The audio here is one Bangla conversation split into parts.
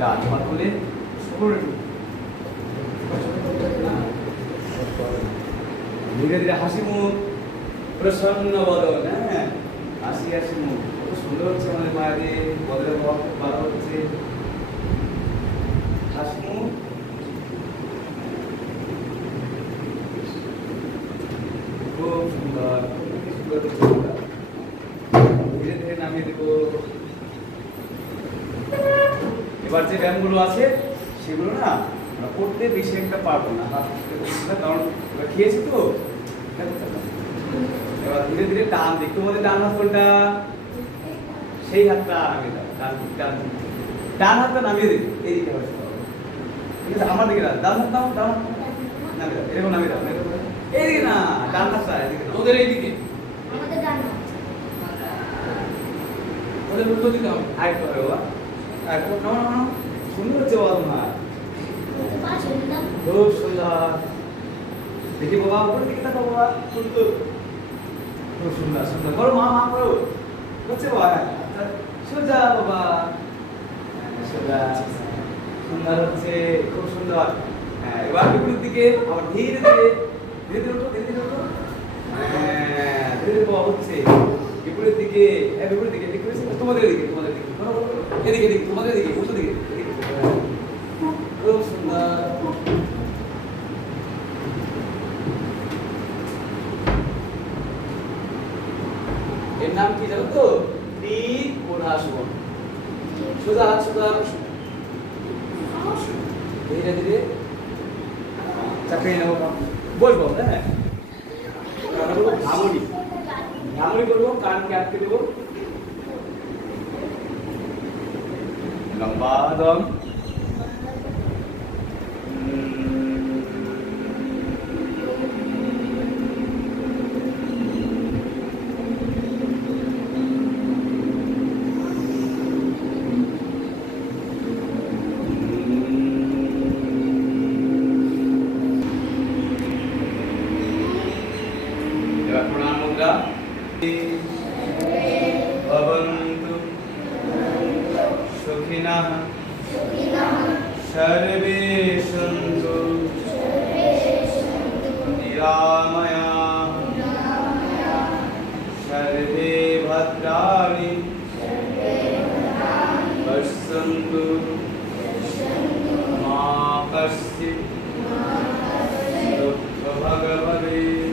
ডান হাত তুলে করে ধীরে ধীরে হাসি মুখ প্রসন্ন বদন। হ্যাঁ, হাসি হাসি মুখ কত সুন্দর হচ্ছে আমাদের মায়েদের বদলের ভালো হচ্ছে। হাসি মুখ খুব সুন্দর, সুন্দর সুন্দর। ধীরে ধীরে নামিয়ে দেবো। এবার যে ব্যায়ামগুলো আছে সেগুলো না আমরা করতে বেশি একটা পারবো না, কারণ খেয়েছি তো। এবার ধীরে ধীরে টান দিক, তোমাদের ডান হাত কোনটা, সেই হাতটা নামিয়ে দাও। ডান হাতটা নামিয়ে দিই এইদিকে, ঠিক আছে? আমার দিকে না, ডান হাত নাও, ডান হাত নামিয়ে দাও, এরকম নামিয়ে দাও। এইদিকে না, ডান হাতটা এদিকে, ওদের এইদিকে, আমাদের ডান হাত ওদের উল্টো দিকে হবে। আরেকটু হবে বাবা, আরেকটু নাও নাও, সুন্দর হচ্ছে বাবা তোমার, খুব সুন্দর। দেখি বাবা, উপরের দিকে তাকাও বাবা, সুন্দর, খুব সুন্দর সুন্দর করো। মা মা করো, হচ্ছে বাবা। সোজা বাবা, সোজা, সুন্দর হচ্ছে, খুব সুন্দর। হ্যাঁ, এবার বিপরীত দিকে আবার ধীরে ধীরে ধীরে ধীরে ওঠো, ধীরে ধীরে ওঠো। হ্যাঁ, ধীরে ধীরে বাবা হচ্ছে বিপরীত দিকে। হ্যাঁ, বিপরীত দিকে, ঠিক আছে? তোমাদের দিকে, তোমাদের দিকে, এদিকে এদিকে, তোমাদের দিকে, উল্টো দিকে, খুব সুন্দর। এর নাম কি জানো তো? ত্রিকোণাসন। সোজা হাত, সোজা হাত, ধীরে ধীরে চাপিয়ে নেবো, বসবো। হ্যাঁ, ভাঙনি ভাঙনি করবো, কানকে আটকে দেবো, লম্বা দম। ভবন্তু সুখিনঃ সর্বে সন্তু নিরাময়াঃ সর্বে ভদ্রাণি পশ্যন্তু মা কশ্চিৎ দুঃখভাগ্ ভবেৎ।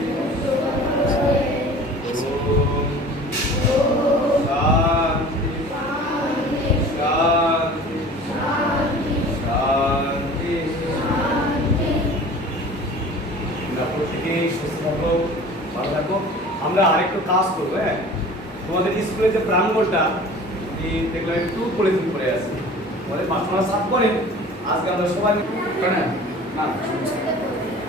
আমরা আরেকটু কাজ করবো। হ্যাঁ, তোমাদের স্কুলের যে প্রাঙ্গণটা দেখলাম একটু পলিথিন পরে আছে, তোমাদের মাস্টাররা সাফ করেন। আজকে আমরা সবাই না